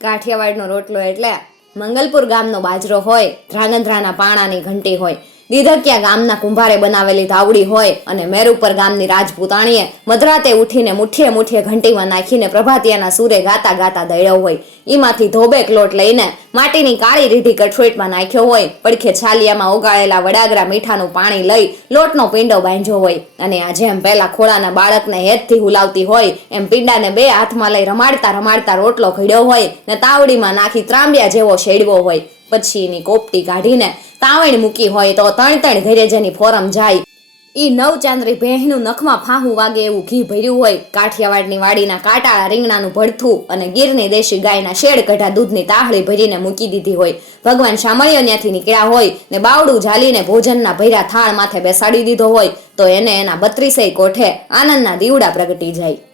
કાઠિયાવાડનો રોટલો એટલે મંગલપુર ગામનો બાજરો હોય ધ્રાંગધ્રાના પાણાની ઘંટી હોય. દીધકિયા ગામના કુંભારે બનાવેલી ધાવડી હોય અને મેરુપર ગામની રાજપૂતાણીએ મધરાતે ઉઠીને મુઠ્ઠીએ મુઠ્ઠીએ ઘંટીમાં નાખીને પ્રભાતિયાના સૂરે ગાતા ગાતા દળ્યો હોય. એમાંથી ધોબેક લોટ લઈને માટીની કાળી રીઢી કઠોળમાં નાખ્યો હોય. પડખે છાલિયામાં ઓગાળેલા વડાગરા મીઠાનું પાણી લઈ લોટનો પીંડો બાંધ્યો હોય. અને આ જેમ પહેલા ખોળાના બાળકને હેતથી હુલાવતી હોય, એમ પીંડાને બે હાથમાં લઈ રમાડતા રમાડતા રોટલો ઘડ્યો હોય ને તાવડીમાં નાખી ત્રાંબ્યા જેવો શેડવો હોય. પછી એની કોપટી કાઢીને તાવણ મૂકી હોય તો ત્રણ ત્રણ ઘરે જેની ફોરમ જાય. ઈ નવ ચાંદરી ભેંસનું નખમાં ફાહું વાગે એવું ઘી ભર્યું હોય. કાઠિયાવાડની વાડીના કાટાળા રીંગણાનું ભડથું અને ગીરની દેશી ગાયના શેડ કઢા દૂધની તાહળી ભરીને મૂકી દીધી હોય. ભગવાન શામળિયો ત્યાંથી નીકળ્યા હોય ને બાવડું ઝાલીને ભોજનના ભર્યા થાળ માથે બેસાડી દીધો હોય તો એને એના બત્રીસેય કોઠે આનંદના દીવડા પ્રગટી જાય.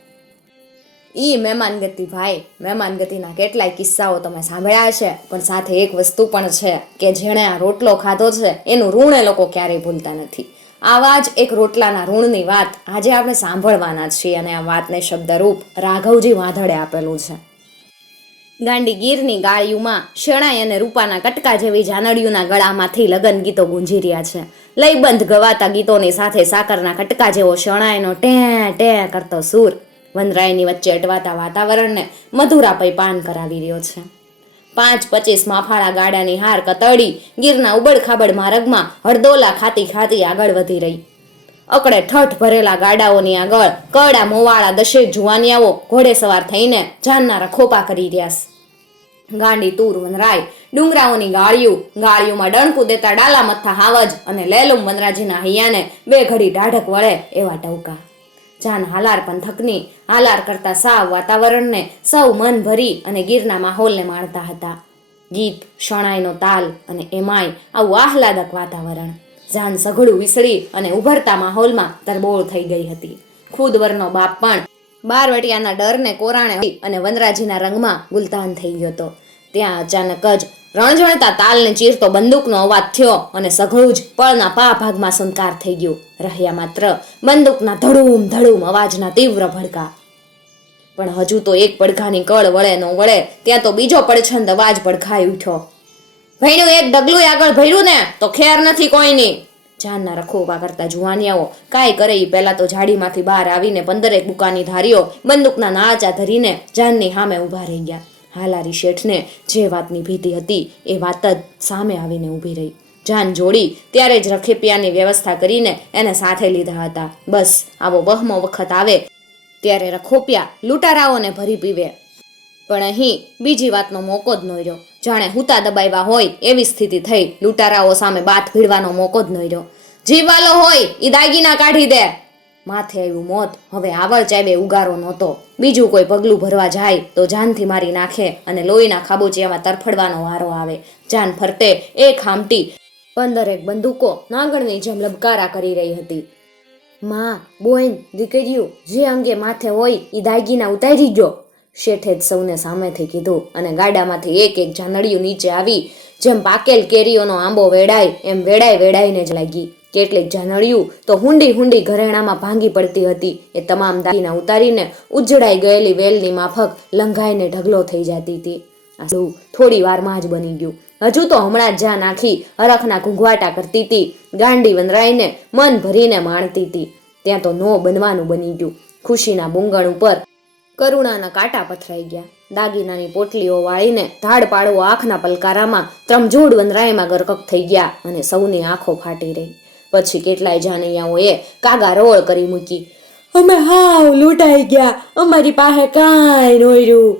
ઈ મહેમાનગતિ ભાઈ મહેમાનગતિના કેટલાય કિસ્સાઓ તમે સાંભળ્યા છે પણ સાથે એક વસ્તુ પણ છે કે જેણે આ રોટલો ખાધો છે, એનું ઋણ એ લોકો ક્યારેય ભૂલતા નથી. આવા જ એક રોટલાના ઋણની વાત આજે આપણે સાંભળવાના છીએ અને આ વાતને શબ્દરૂપ રાઘવજી વાંધળે આપેલું છે. ગાંડી ગીરની ગાળિયુમાં શેણાઈ અને રૂપાના કટકા જેવી જાનડીઓના ગળામાંથી લગન ગીતો ગુંજી રહ્યા છે. લયબંધ ગવાતા ગીતોની સાથે સાકરના કટકા જેવો શેણાઈનો ટે ટે કરતો સૂર. વનરાયની વચ્ચે અટવાતા વાતાવરણને મધુરાપઈ પાન કરાવી રહ્યો છે. પાંચ પચીસ માફાળા ગાડાની હાર કતડી ગીરના ઉબડ ખાબડ માર્ગમાં હળદોલા ખાતી ખાતી આગળ વધી રહી. અકડે ઠઠ ભરેલા ગાડાઓની આગળ કડા મોવાળા દશેક જુવાનિયાઓ ઘોડે સવાર થઈને જાનના ખોપા કરી રહ્યા ગાંડી તૂર વનરાય, ડુંગરાઓની ગાળિયું ગાળિયુંમાં ડણકું દેતા ડાલા મથા હાવજ અને લેલુમ વનરાજીના હૈયાને બે ઘડી ઢાઢક વળે એવા ટવકા. જાન હાલાર પંથકની હાલાર કરતા સાવ વાતાવરણને સૌ મન ભરી અને ગીરના માહોલને માણતા હતા. ગીત, શણાઈનો તાલ અને એમાંય આવું આહલાદક વાતાવરણ. જાન સઘળું વિસળી અને ઉભરતા માહોલમાં તરબોળ થઈ ગઈ હતી. ખુદવરનો બાપ પણ બારવટિયાના ડરને કોરાણે અને વનરાજીના રંગમાં ગુલતાન થઈ ગયો હતો. ત્યાં અચાનક જ રણઝણતા તાલને ચીરતો બંદૂકનો અવાજ થયો અને સઘળું જ પળના પા ભાગમાં સંકાર થઈ ગયું. રહ્યા માત્ર બંદૂકના ધડુમ ધડુમ અવાજના તીવ્ર ભડકા. પણ હજુ તો એક પડઘાની કળ વળે ન વળે, ત્યાં તો બીજો પડછંદ અવાજ પડખાઈ ઉઠ્યો. ભૈણું, એક ડગલું આગળ ભર્યું ને, તો ખેર નથી કોઈની. જાનના રખોપા કરતા જુવાનિયાઓ કાંઈ કરે ઈ પહેલાં તો ઝાડીમાંથી બહાર આવીને પંદરેક બુકાની ધારીઓ બંદૂકના નાચા ધરીને જાનની સામે ઊભા રહી ગયા. હાલારી શેઠને જે વાતની ભીતિ હતી એ વાત જ સામે આવીને ઊભી રહી. જાન જોડી ત્યારે જ રખેપિયાની વ્યવસ્થા કરીને એને સાથે લીધા હતા. બસ, આવો બહમો વખત આવે ત્યારે રખોપિયા લૂંટારાઓને ભરી પીવે. પણ અહીં બીજી વાતનો મોકો જ ન રહ્યો જાણે હુતા દબાવ્યા હોય એવી સ્થિતિ થઈ લૂંટારાઓ સામે બાથ ભીડવાનો મોકો જ ન રહ્યો જીવવાલો હોય, ઈ દાગીના કાઢી દે. માથે આવ્યું મોત. હવે આવળ ચાબે ઉગારો નહોતો. બીજું કોઈ પગલું ભરવા જાય તો જાનથી મારી નાખે અને લોહીના ખાબોચિયામાં તરફડવાનો વારો આવે. જાન ફરતે, એક હામટી, પંદરેક બંદૂકો નાગણની જેમ લબકારા કરી રહી હતી. માં, બોઈન દીકરીયું જે અંગે માથે હોય એ દાગીના ઉતારી ગયો. શેઠે જ સૌને સામેથી કીધું અને ગાડામાંથી એક એક જાનડિયું નીચે આવી, જેમ પાકેલ કેરીઓનો આંબો વેડાય, એમ વેડાય વેડાઈને જ લાગી. કેટલીક જાનળિયું તો હુંડી હુંડી ઘરેણામાં ભાંગી પડતી હતી. એ તમામ દાગીના ઉતારીને ઉજળાઈ ગયેલી વેલની માફક લંઘાઈને ઢગલો થઈ જતી હતી. આ સૌ થોડી વારમાં જ બની ગયું. હજુ તો હમણાં જ જ્યાં નાખી હરખના ઘૂંઘવાટા કરતી હતી. ગાંડી વનરાઈને મન ભરીને માણતી હતી. ત્યાં તો નો બનવાનું બની ગયું. ખુશીના બુંગણ ઉપર કરુણાના કાંટા પથરાઈ ગયા. દાગીનાની પોટલીઓ વાળીને ધાડ પાડવો આંખના પલકારામાં ત્રમજોડ વનરાયમાં ગરકક થઈ ગયા અને સૌની આંખો ફાટી રહી. પછી કેટલાય જાનૈયાઓએ કાગા રોળ કરી મૂકી. અમે હાવ લૂંટાઈ ગયા, અમારી પાસે કાંઈ નોર્યું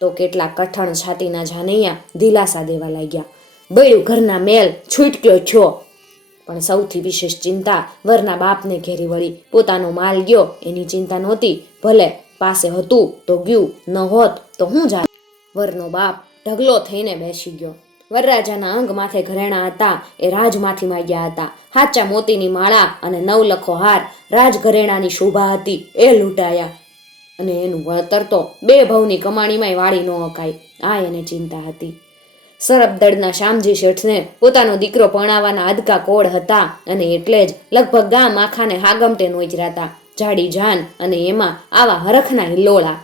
તો કેટલા કઠણ છાતીના જાનૈયા દિલાસા દેવા લાગ્યા. બળ્યું ઘરના મેલ છૂટક્યો છો. પણ સૌથી વિશેષ ચિંતા વરના બાપને ઘેરી વળી. પોતાનો માલ ગયો, એની ચિંતા નહોતી. ભલે પાસે હતું તો ગયું, ન હોત તો હું જાય વરનો બાપ ઢગલો થઈને બેસી ગયો. વરરાજાના અંગ માથે ઘરેણા હતા, એ રાજમાંથી માગ્યા હતા. હાચા મોતીની માળા અને નવલખો હાર રાજ ઘરેણાની શોભા હતી, એ લૂંટાયા. અને એનું વળતર તો બે ભવની કમાણીમાંય વાળી ન અકાય, આ એને ચિંતા હતી. સરબદળના શામજી શેઠને પોતાનો દીકરો પરણાવવાના અદકા કોળ હતા અને એટલે જ લગભગ ગામ આખાને હાગમટે નોચરાતા જાડી જાન અને એમાં આવા હરખના હિલ્લોળા.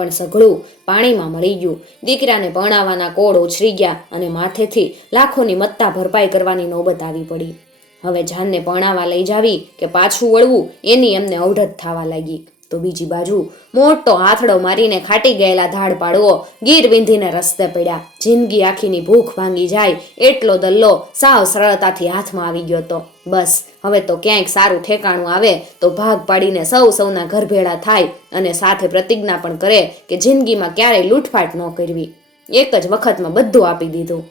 પણ સઘળું પાણીમાં મળી ગયું. દીકરાને ભણાવવાના કોળ ઉછરી ગયા અને માથેથી લાખોની મત્તા ભરપાઈ કરવાની નોબત આવી પડી. હવે જાનને ભણાવવા લઈ જાવી કે પાછું વળવું એની એમને અવઢત થવા લાગી. તો બીજી બાજુ મોટો હાથડો મારીને ખાટી ગયેલા ધાડ પાડવો ગીર વિંધીને રસ્તે પડ્યા. જિંદગી આખીની ભૂખ ભાંગી જાય એટલો દલ્લો સાવ સરળતાથી હાથમાં આવી ગયો હતો. બસ, હવે તો ક્યાંક સારું ઠેકાણું આવે તો ભાગ પાડીને સૌ સૌના ઘર ભેળા થાય અને સાથે પ્રતિજ્ઞા પણ કરે કે જિંદગીમાં ક્યારેય લૂંટફાટ ન કરવી. એક જ વખતમાં બધું આપી દીધું.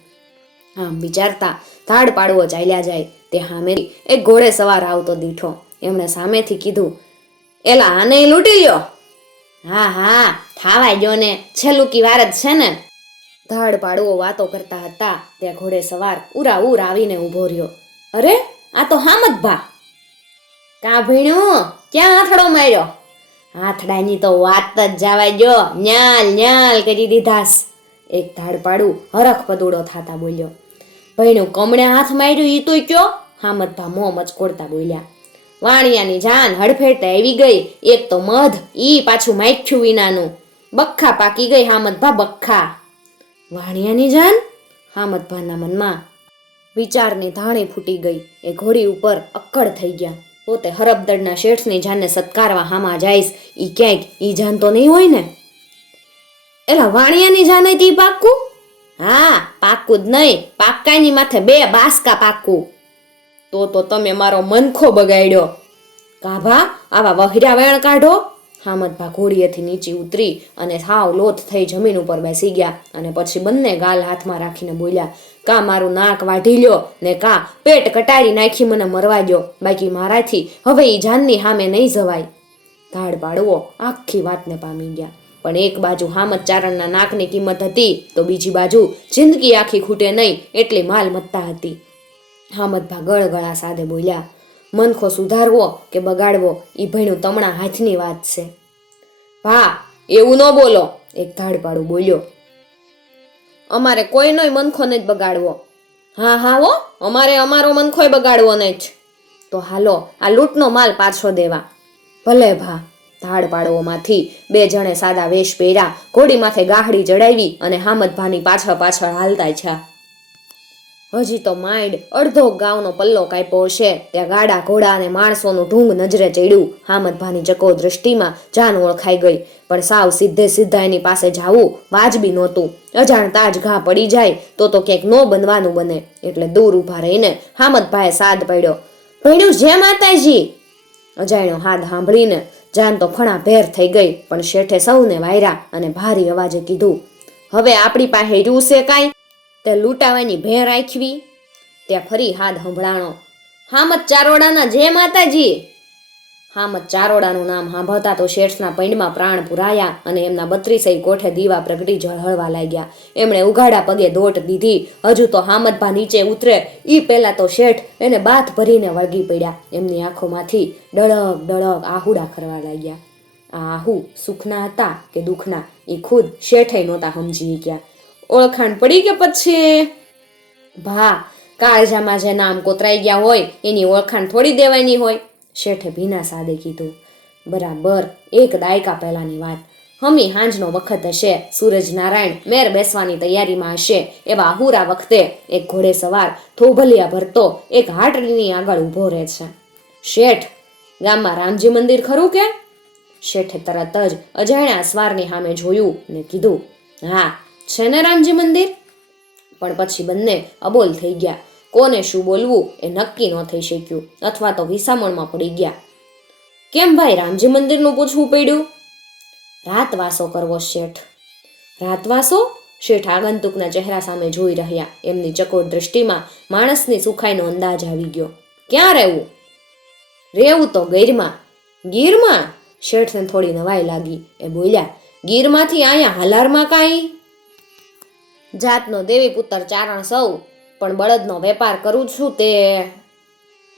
આમ વિચારતા ધાડ પાડવો ચાલ્યા જાય. તે હામે એક ઘોડે સવાર આવતો દીઠો. એમણે સામેથી કીધું એલા, આને લૂંટી લ્યો. હા હા, થાવાય ગયો ને. છેલ્લું કી વાર જ છે ને. ધાડ પાડવો વાતો કરતા હતા, ત્યાં ઘોડે સવાર ઉરા ઉર આવીને ઊભો રહ્યો. અરે, આ તો હામદ ભા. કા ભીણું, ક્યાં આથડો માર્યો? આથડાની તો વાત જ જવાય જો ન્યાલ ન્યાલ કરી દીધાસ. એક ધાડ પાડું હરખ પદુડો થાતા બોલ્યો. ભઈનું કમણે હાથ માર્યું એ તો કયો? હામદ મોં મચકોડતા બોલ્યા. વાણિયાની જાન હડફેટે આવી ગઈ. એક તો મધ, ઈ પાછું માખ્યું વિનાનું બખ્ખા પાકી ગઈ હામદભા બખ્ખા. વાણિયાની જાન? હામદભાના મનમાં વિચારની ધાણી ફૂટી ગઈ. એ ઘોડી ઉપર અક્કડ થઈ ગયા. પોતે હરબદળના શેઠની જાનને સત્કારવા હામા જાઈશ. ઈ ક્યાંક ઈ જાન તો નહીં હોય ને? એલા વાણિયાની જાન હતી પાક્કું? હા, પાક્કું જ નહીં. પાક્કાની માથે બે બાસકા પાક્કું. તો તો તમે મારો મનખો બગાડ્યો. કાભા, આવા વહર્યા વેણ કાઢો. હામદભા ઘોડીએથી નીચે ઉતરી અને સાવ લોથ થઈ જમીન ઉપર બેસી ગયા અને પછી બંને ગાલ હાથમાં રાખીને બોલ્યા, કા મારું નાક વાઢી લ્યો ને કા પેટ કટારી નાખી મને મરવા દ્યો. બાકી મારાથી હવે એ જાનની સામે નહીં જવાય. ધાડ પાડવો આખી વાતને પામી ગયા. પણ એક બાજુ હામદ ચારણના નાકની કિંમત હતી, તો બીજી બાજુ જિંદગી આખી ખૂટે નહીં એટલી માલ મત્તા હતી. હામદભા ગળગળા સાદે બોલ્યા મનખો સુધારવો કે બગાડવો એ ભણ્યું તમણા હાથની વાત છે. ભા, એવું ન બોલો, એક ધાડપાડું બોલ્યો. અમારે કોઈનોય મનખોને જ બગાડવો. હા હા, હો, અમારે અમારો મનખોય બગાડવો ને જ. તો હાલો, આ લૂંટનો માલ પાછો દેવા. ભલે, ભા. ધાડપાડવોમાંથી બે જણે સાદા વેશ પહેર્યા, ઘોડી માથે ગાહડી ચડાવી અને હામદભાની પાછળ પાછળ હાલતા છે હજી તો માઇન્ડ અડધો ગાવનો પલ્લો કાપ્યો હશે ત્યાં ગાડા, ઘોડા અને માણસોનું ઢૂંગ નજરે ચડ્યું. હામદભાની ચકો દ્રષ્ટિમાં જાન ઓળખાઈ ગઈ. પણ સાવ સીધે સીધા એની પાસે જાવું વાજબી નહોતું. અજાણતા જ ઘા પડી જાય તો તો ક્યાંક નો બનવાનું બને. એટલે દૂર ઊભા રહીને હામદભાઈએ સાદ પડ્યો. ભણ્યું જે માતાજી? અજાણ્યો હાથ સાંભળીને જાન તો ફણા ભેર થઈ ગઈ. પણ શેઠે સૌને વાયરા અને ભારી અવાજે કીધું, હવે આપણી પાસે રૂસે છે કાંઈ? તે લૂંટાવાની ભેર રાખવી. ત્યાં ફરી હાથ સંભળાણો. હામત ચારોડાના જે માતાજી. હામત ચારોડાનું નામ સાંભળતા તો શેઠના પૈંડમાં પ્રાણ પુરાયા અને એમના બત્રીસય કોઠે દીવા પ્રગટી ઝળહળવા લાગ્યા. એમણે ઉઘાડા પગે દોટ દીધી. હજુ તો હામદભા નીચે ઉતરે. ઈ પહેલા તો શેઠ એને બાથ ભરીને વળગી પડ્યા. એમની આંખોમાંથી ડળક ડળક આહુડા ખરવા લાગ્યા. આ આહુ સુખના હતા કે દુઃખના? એ ખુદ શેઠે નહોતા સમજી ગયા ઓળખાણ પડી કે પછી? ભા કાળજામાં જે નામ કોતરાઈ ગયા હોય, એની ઓળખાણ થોડી દેવાની હોય. શેઠે ભીના સાદે કીધું, બરાબર, એક દાયકા પહેલાની વાત. હમી હાંજનો વખત હશે સૂરજ નારાયણ મેર બેસવાની તૈયારીમાં હશે. એવા અહુરા વખતે એક ઘોડે સવાર થોભલિયા ભરતો, એક હાટડીની આગળ ઊભો રહે છે. શેઠ, ગામમાં રામજી મંદિર ખરું કે? શેઠે તરત જ અજાણ્યા સ્વારની સામે જોયું ને કીધું, હા છે ને રામજી મંદિર? પણ પછી બંને અબોલ થઈ ગયા. કોને શું બોલવું એ નક્કી ન થઈ શક્યું, અથવા તો વિસામણમાં પડી ગયા. કેમ ભાઈ રામજી મંદિરનું પૂછવું પડ્યું? રાતવાસો કરવો શેઠ. રાતવાસો? શેઠ આગંતુકના ચહેરા સામે જોઈ રહ્યા. એમની ચકોર દૃષ્ટિમાં માણસની સુખાઈનો અંદાજ આવી ગયો. ક્યાં રહેવું? રહેવું તો ગીરમાં. ગીરમાં? શેઠને થોડી નવાઈ લાગી. એ બોલ્યા, ગીરમાંથી અહીંયા હાલારમાં કાંઈ? જાતનો દેવી પુત્ર ચારણ સૌ, પણ બળદનો વેપાર કરું છું તે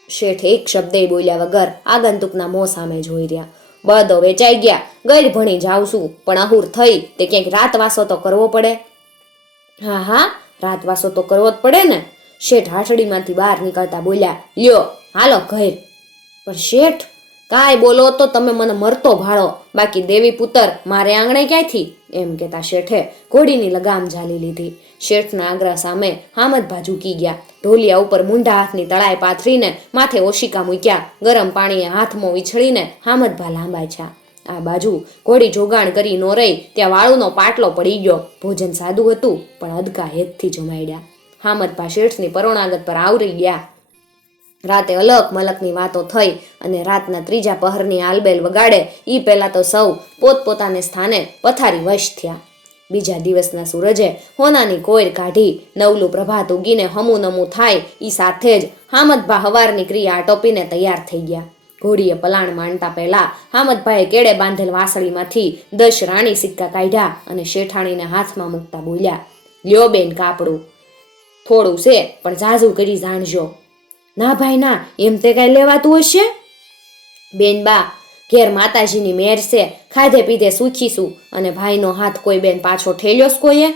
શેઠ એક શબ્દે બોલ્યા વગર આગંતુકના મોં સામે જોઈ રહ્યા. બળદો વેચાઈ ગયા ગઈ ભણી જાઉં છું, પણ અહુર થઈ, તે ક્યાંક રાતવાસો તો કરવો પડે. હા હા રાતવાસો તો કરવો જ પડે ને. શેઠ હાથડીમાંથી બહાર નીકળતા બોલ્યા, લ્યો, હાલો ઘર. પણ શેઠ કાંઈ બોલો તો તમે મને મરતો ભાળો. બાકી દેવી પુત્ર મારે આંગણે ક્યાંયથી? એમ કહેતા શેઠે ઘોડીની લગામ ઝાલી લીધી. શેઠના આગ્રહ સામે હામદભા ઝૂકી ગયા. ઢોલિયા ઉપર મૂંઢા હાથની તળાઈ પાથરીને માથે ઓશિકા મૂક્યા. ગરમ પાણીએ હાથમાં વિછળીને હામદભા છે. આ બાજુ ઘોડી જોગાણ કરી નો રહી, ત્યાં વાળુનો પાટલો પડી ગયો. ભોજન સાદું હતું, પણ અદકા હેતથી જમાડ્યા હામદભા શેઠની પરોણાગત પર આવરી ગયા. રાતે અલક મલકની વાતો થઈ અને રાતના ત્રીજા પહરની આલબેલ વગાડે એ પહેલા તો સૌ પોતપોતાને સ્થાને પથારી વશ થયા. બીજા દિવસના સૂરજે હોનાની કોયર કાઢી, નવલું પ્રભાત ઉગીને હમું નમું થાય, ઈ સાથે જ હામદભા હવારની ક્રિયા આટોપીને તૈયાર થઈ ગયા. ઘોડીએ પલાણ માંડતા પહેલા હામદભાઈએ કેડે બાંધેલ વાસળીમાંથી દસ રાણી સિક્કા કાઢ્યા અને શેઠાણીને હાથમાં મૂકતા બોલ્યા, લ્યો બેન કાપડું. થોડું છે, પણ ઝાઝું કરી જાણજો. ના ભાઈ, ના, એમ તે કાંઈ લેવાતું હશે? બેન બા, ઘેર માતાજીની મેર છે, ખાધે પીધે સૂચીશું અને ભાઈનો હાથ કોઈ બેન પાછો ઠેલ્યો જ કોઈએ?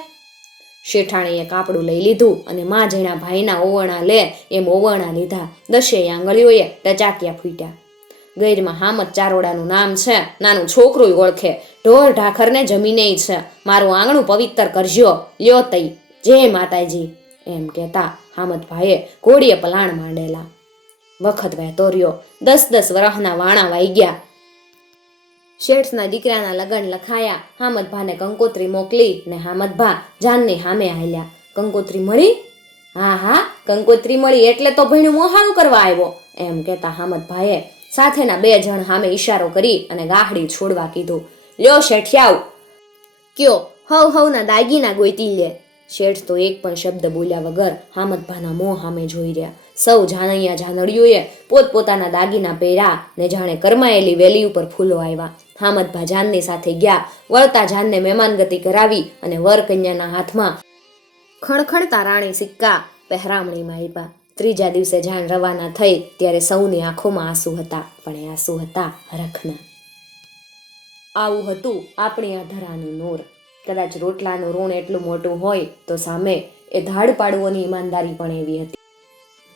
શેઠાણીએ કાપડું લઈ લીધું અને માં જણા ભાઈના ઓવણા લે એમ ઓવણા લીધા. દશેય આંગળીઓએ ટચાકિયા ફૂટ્યા. ગૈરમાં હામત ચારોડાનું નામ છે, નાનું છોકરું ઓળખે. ઢોર ઢાખરને જમીને છે. મારું આંગણું પવિત્ર કરજો. લ્યો તઈ. જય માતાજી. એમ કહેતા હામદભાઈએ ઘોડીએ પલાણ માંડેલા. વખત વહેતો રહ્યો. દસ દસ વરહના વાણા વાઈ ગયા. શેઠના દીકરાના લગન લખાયા. હામદભાને કંકોત્રી મોકલી ને હામદભા જાનની હામે આલ્યા કંકોત્રી મળી? હા હા, કંકોત્રી મળી એટલે તો ભણ્યું મોહાળું કરવા આવ્યો. એમ કહેતા હામદભાઈએ સાથેના બે જણ સામે ઈશારો કરી અને ગાહડી છોડવા કીધું. લ્યો શેઠિયાવ. કયો? હવ હવના દાગીના ગોઈતી લે. શેઠ તો એક પણ શબ્દ બોલ્યા વગર હામદભાના મોં સામે જોઈ રહ્યા. સૌ જાનૈયા જાનડીઓએ પોતપોતાના દાગીના પહેર્યા ને જાણે કરમાયેલી વેલી ઉપર ફૂલો આવ્યા. હામદભા જાનની સાથે ગયા, વળતા જાનને મહેમાનગતિ કરાવી અને વર કન્યાના હાથમાં ખણખણતા રાણી સિક્કા પહેરામણીમાં આપ્યા ત્રીજા દિવસે જાન રવાના થઈ ત્યારે સૌની આંખોમાં આંસુ હતા, પણ એ આંસુ હતા હરખના આવું હતું આપણી આ ધરાનું નૂર. કદાચ રોટલાનું ઋણ એટલું મોટું હોય તો સામે એ ધાડ પાડવોની ઈમાનદારી પણ એવી હતી.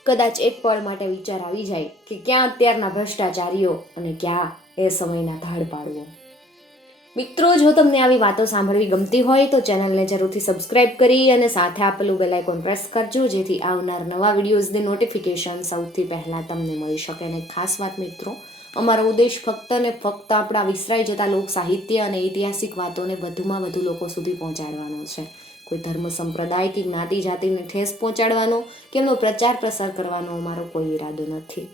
કદાચ એક પળ માટે વિચાર આવી જાય કે ક્યાં અત્યારના ભ્રષ્ટાચારીઓ અને ક્યાં એ સમયના ધાડ પાડવો. મિત્રો, જો તમને આવી વાતો સાંભળવી ગમતી હોય તો ચેનલને જરૂરથી સબસ્ક્રાઇબ કરી અને સાથે આપેલું બેલ આઇકોન પ્રેસ કરજો, જેથી આવનાર નવા વિડીયોઝની નોટિફિકેશન સૌથી પહેલાં તમને મળી શકે. અને ખાસ વાત મિત્રો અમારો ઉદ્દેશ ફક્ત ને ફક્ત આપણા વિસરાઈ જતા લોક સાહિત્ય અને ઐતિહાસિક વાતોને વધુમાં વધુ લોકો સુધી પહોંચાડવાનો છે. કોઈ ધર્મ સંપ્રદાય કે જ્ઞાતિ જાતિને ઠેસ પહોંચાડવાનો કે એમનો પ્રચાર પ્રસાર કરવાનો અમારો કોઈ ઈરાદો નથી.